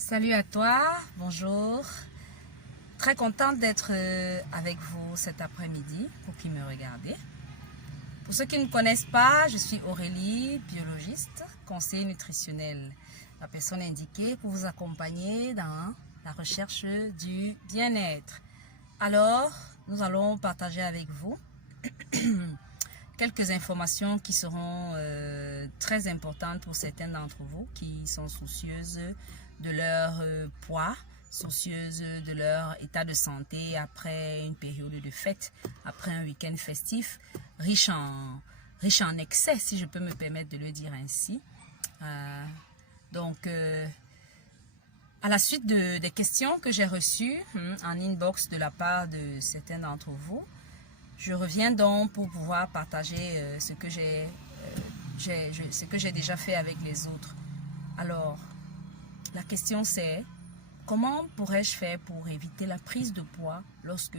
Salut à toi, bonjour. Très contente d'être avec vous cet après-midi pour qui me regardez. Pour ceux qui ne me connaissent pas, je suis Aurélie, biologiste, conseiller nutritionnel, la personne indiquée pour vous accompagner dans la recherche du bien-être. Alors, nous allons partager avec vous quelques informations qui seront très importantes pour certains d'entre vous qui sont soucieuses de leur poids, soucieuses de leur état de santé après une période de fête, après un week-end festif, riche en excès, si je peux me permettre de le dire ainsi. À la suite des questions que j'ai reçues en inbox de la part de certains d'entre vous, je reviens donc pour pouvoir partager ce que j'ai déjà fait avec les autres. Alors, la question c'est, comment pourrais-je faire pour éviter la prise de poids lorsque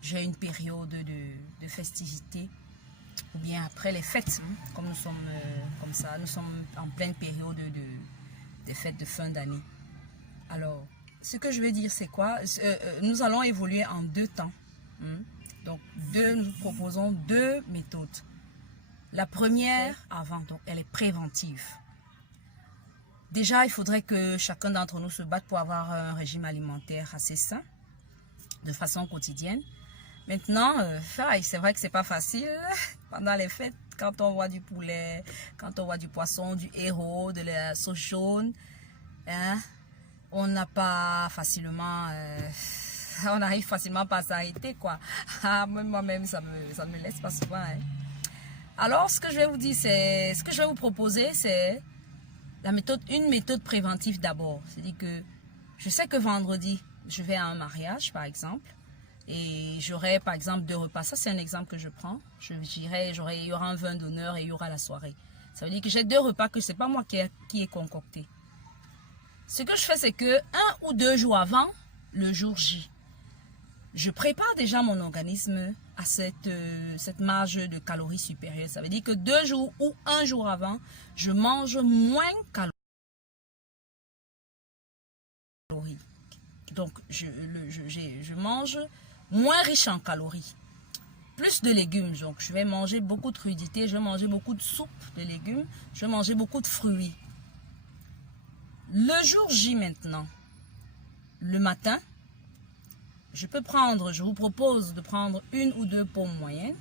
j'ai une période de festivité ou bien après les fêtes, comme nous sommes nous sommes en pleine période des fêtes de fin d'année. Alors, ce que je veux dire c'est quoi? Nous allons évoluer en deux temps. Donc, nous proposons deux méthodes. La première, donc, elle est préventive. Déjà, il faudrait que chacun d'entre nous se batte pour avoir un régime alimentaire assez sain, de façon quotidienne. Maintenant, c'est vrai que c'est pas facile pendant les fêtes, quand on voit du poulet, quand on voit du poisson, du héros, de la sauce jaune, on n'a pas facilement... on arrive facilement pas à s'arrêter, quoi. Moi-même, ça me laisse pas souvent. Alors, ce que je vais vous proposer, c'est une méthode préventive d'abord. C'est-à-dire que je sais que vendredi, je vais à un mariage, par exemple, et j'aurai, par exemple, 2 repas. Ça, c'est un exemple que je prends. Il y aura un vin d'honneur et il y aura la soirée. Ça veut dire que j'ai 2 repas que c'est pas moi qui ai concocté. Ce que je fais, c'est que 1 ou 2 jours avant, le jour J, je prépare déjà mon organisme à cette marge de calories supérieure. Ça veut dire que 2 jours ou 1 jour avant, je mange moins caloriques. Donc, je mange moins riche en calories. Plus de légumes. Donc, je vais manger beaucoup de crudités, je vais manger beaucoup de soupe de légumes, je vais manger beaucoup de fruits. Le jour J maintenant, le matin, je vous propose de prendre 1 ou 2 pommes moyennes,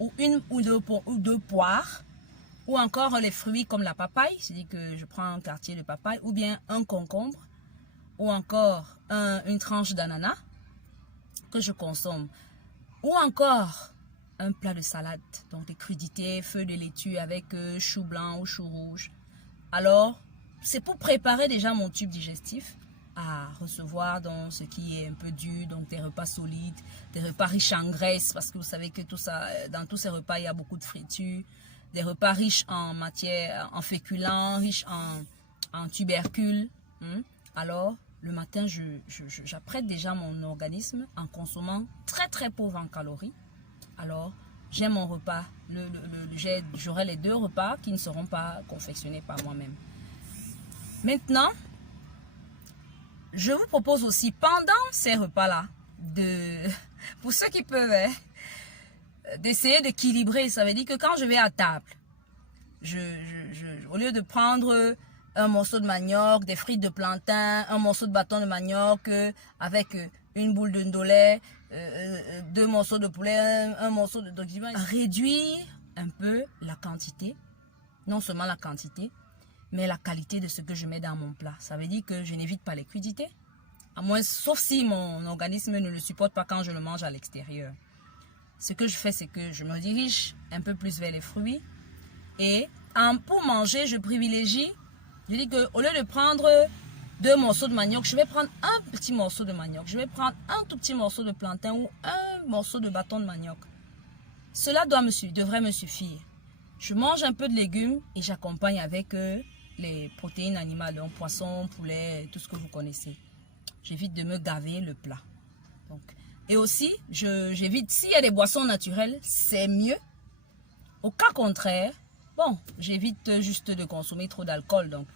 ou 1 ou 2 poires, ou encore les fruits comme la papaye, c'est-à-dire que je prends un quartier de papaye, ou bien un concombre, ou encore une tranche d'ananas que je consomme, ou encore un plat de salade, donc des crudités, feuilles de laitue avec chou blanc ou chou rouge. Alors, c'est pour préparer déjà mon tube digestif à recevoir donc ce qui est un peu dur, donc des repas solides, des repas riches en graisse, parce que vous savez que dans tous ces repas, il y a beaucoup de fritures, des repas riches en matière, en féculents, riches en tubercules. Alors, le matin, j'apprête déjà mon organisme en consommant très très pauvre en calories. Alors, j'ai mon repas, j'aurai les 2 repas qui ne seront pas confectionnés par moi-même. Maintenant, je vous propose aussi, pendant ces repas-là, pour ceux qui peuvent, d'essayer d'équilibrer. Ça veut dire que quand je vais à table, au lieu de prendre un morceau de manioc, des frites de plantain, un morceau de bâton de manioc avec une boule de ndolé, 2 morceaux de poulet, un morceau de... Donc, je vais réduire un peu la quantité, non seulement la quantité, mais la qualité de ce que je mets dans mon plat. Ça veut dire que je n'évite pas les crudités, sauf si mon organisme ne le supporte pas quand je le mange à l'extérieur. Ce que je fais, c'est que je me dirige un peu plus vers les fruits. Et pour manger, je privilégie, je dis qu'au lieu de prendre 2 morceaux de manioc, je vais prendre un petit morceau de manioc. Je vais prendre un tout petit morceau de plantain ou un morceau de bâton de manioc. Cela devrait me suffire. Je mange un peu de légumes et j'accompagne avec les protéines animales, donc poisson, poulet, tout ce que vous connaissez. J'évite de me gaver le plat. Donc, et aussi, j'évite, s'il y a des boissons naturelles, c'est mieux. Au cas contraire, bon, j'évite juste de consommer trop d'alcool, donc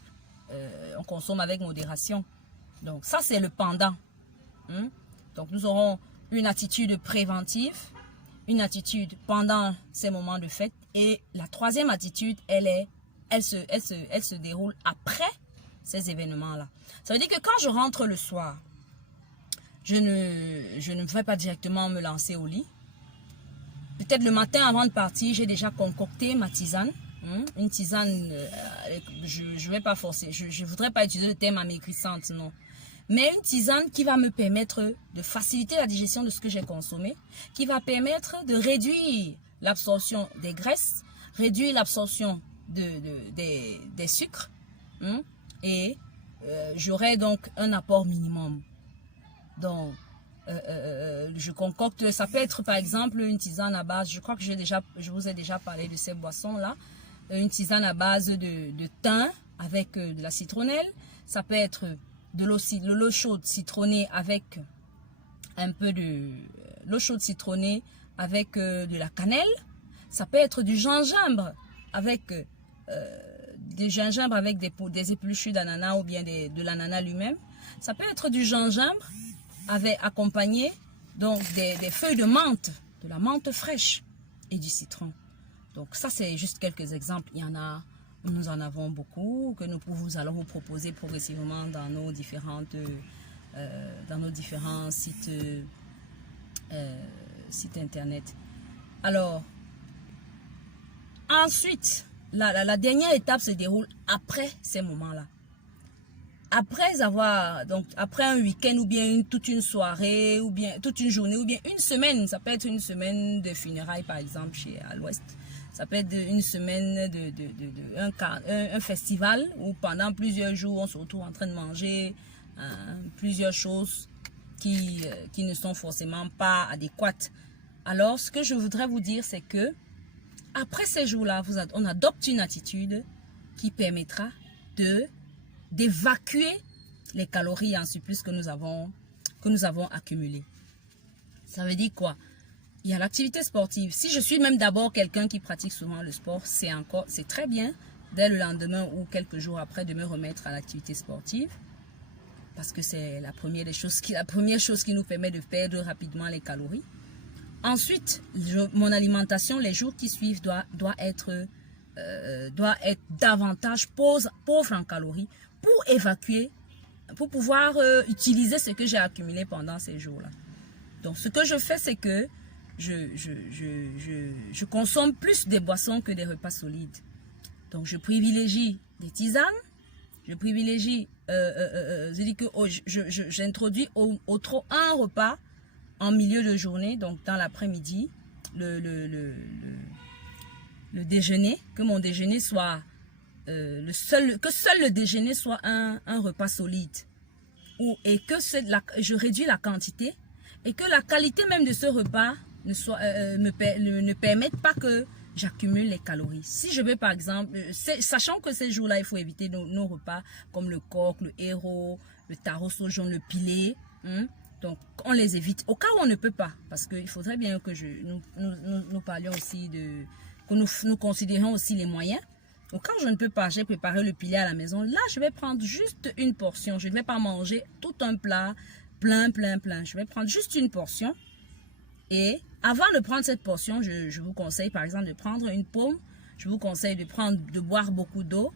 on consomme avec modération. Donc ça, c'est le pendant. Donc nous aurons une attitude préventive, une attitude pendant ces moments de fête. Et la troisième attitude, elle se déroule après ces événements-là. Ça veut dire que quand je rentre le soir, je ne vais pas directement me lancer au lit. Peut-être le matin avant de partir, j'ai déjà concocté ma tisane. Une tisane, je ne vais pas forcer, je ne voudrais pas utiliser le terme amaigrissante, non. Mais une tisane qui va me permettre de faciliter la digestion de ce que j'ai consommé, qui va permettre de réduire l'absorption des graisses, réduire l'absorption des sucres, et j'aurai donc un apport minimum. Donc, je concocte, ça peut être par exemple une tisane à base, je crois que je vous ai déjà parlé de ces boissons-là, une tisane à base de thym avec de la citronnelle, ça peut être de l'eau chaude citronnée avec un peu de l'eau chaude citronnée avec de la cannelle, ça peut être du gingembre avec des épluchures d'ananas ou bien de l'ananas lui-même, ça peut être du gingembre accompagné donc des feuilles de menthe, de la menthe fraîche et du citron. Donc ça, c'est juste quelques exemples. Il y en a, nous en avons beaucoup que nous allons vous proposer progressivement dans nos différents sites internet. Alors, ensuite, la dernière étape se déroule après ces moments-là. Après un week-end ou bien toute une soirée ou bien toute une journée ou bien une semaine, ça peut être une semaine de funérailles par exemple à l'ouest, ça peut être une semaine un festival où pendant plusieurs jours on se retrouve en train de manger plusieurs choses qui ne sont forcément pas adéquates. Alors ce que je voudrais vous dire, c'est que après ces jours-là, on adopte une attitude qui permettra d'évacuer les calories en surplus que nous avons accumulées. Ça veut dire quoi? Il y a l'activité sportive. Si je suis même d'abord quelqu'un qui pratique souvent le sport, c'est très bien dès le lendemain ou quelques jours après de me remettre à l'activité sportive, parce que c'est la première chose qui nous permet de perdre rapidement les calories. Ensuite, mon alimentation les jours qui suivent doit être davantage pauvre en calories pour évacuer, pour pouvoir utiliser ce que j'ai accumulé pendant ces jours-là. Donc, ce que je fais, c'est que je consomme plus des boissons que des repas solides. Donc, je privilégie des tisanes, je privilégie, j'introduis au trop un repas en milieu de journée, donc dans l'après-midi, le déjeuner, que mon déjeuner soit que seul le déjeuner soit un repas solide, et que je réduis la quantité et que la qualité même de ce repas ne permette pas que j'accumule les calories. Si je veux par exemple, sachant que ces jours-là il faut éviter nos repas comme le coq, le héros, le taro jaune, le pilé, donc on les évite au cas où on ne peut pas, parce qu'il faudrait bien que nous parlions aussi que nous considérons aussi les moyens. Donc, quand je ne peux pas, j'ai préparé le pilé à la maison. Là, je vais prendre juste une portion. Je ne vais pas manger tout un plat plein. Je vais prendre juste une portion. Et avant de prendre cette portion, je vous conseille par exemple de prendre une pomme. Je vous conseille de boire beaucoup d'eau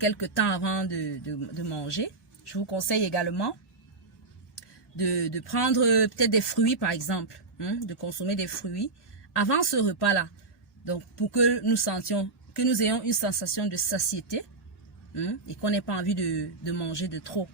quelques temps avant de manger. Je vous conseille également de prendre peut-être des fruits par exemple, de consommer des fruits avant ce repas-là. Donc, pour que nous ayons une sensation de satiété et qu'on n'ait pas envie de manger de trop.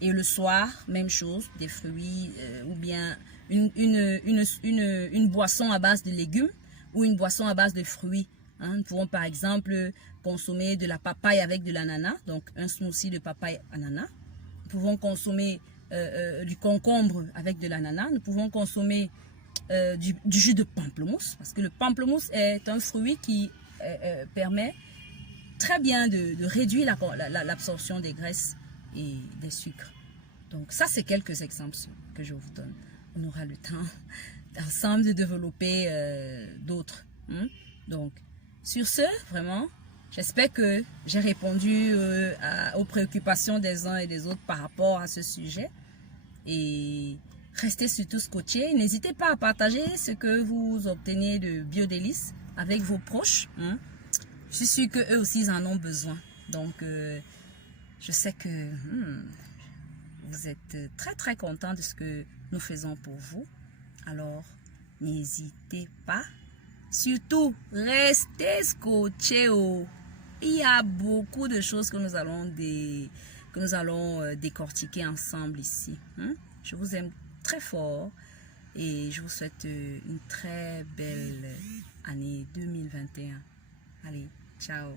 Et le soir, même chose, des fruits ou bien une boisson à base de légumes ou une boisson à base de fruits. Nous pouvons par exemple consommer de la papaye avec de l'ananas, donc un smoothie de papaye ananas. Nous pouvons consommer du concombre avec de l'ananas. Nous pouvons consommer du jus de pamplemousse, parce que le pamplemousse est un fruit qui permet très bien de réduire l'absorption des graisses et des sucres. Donc ça, c'est quelques exemples que je vous donne. On aura le temps ensemble de développer d'autres. Donc sur ce, vraiment, J'espère que j'ai répondu aux préoccupations des uns et des autres par rapport à ce sujet. Et restez surtout scotchés. N'hésitez pas à partager ce que vous obtenez de Biodélice avec vos proches. Je suis sûre qu'eux aussi ils en ont besoin. Donc, je sais que vous êtes très très contents de ce que nous faisons pour vous. Alors, n'hésitez pas. Surtout, restez scotchés. Il y a beaucoup de choses que nous allons décortiquer ensemble ici. Je vous aime très fort et je vous souhaite une très belle année 2021. Allez, ciao.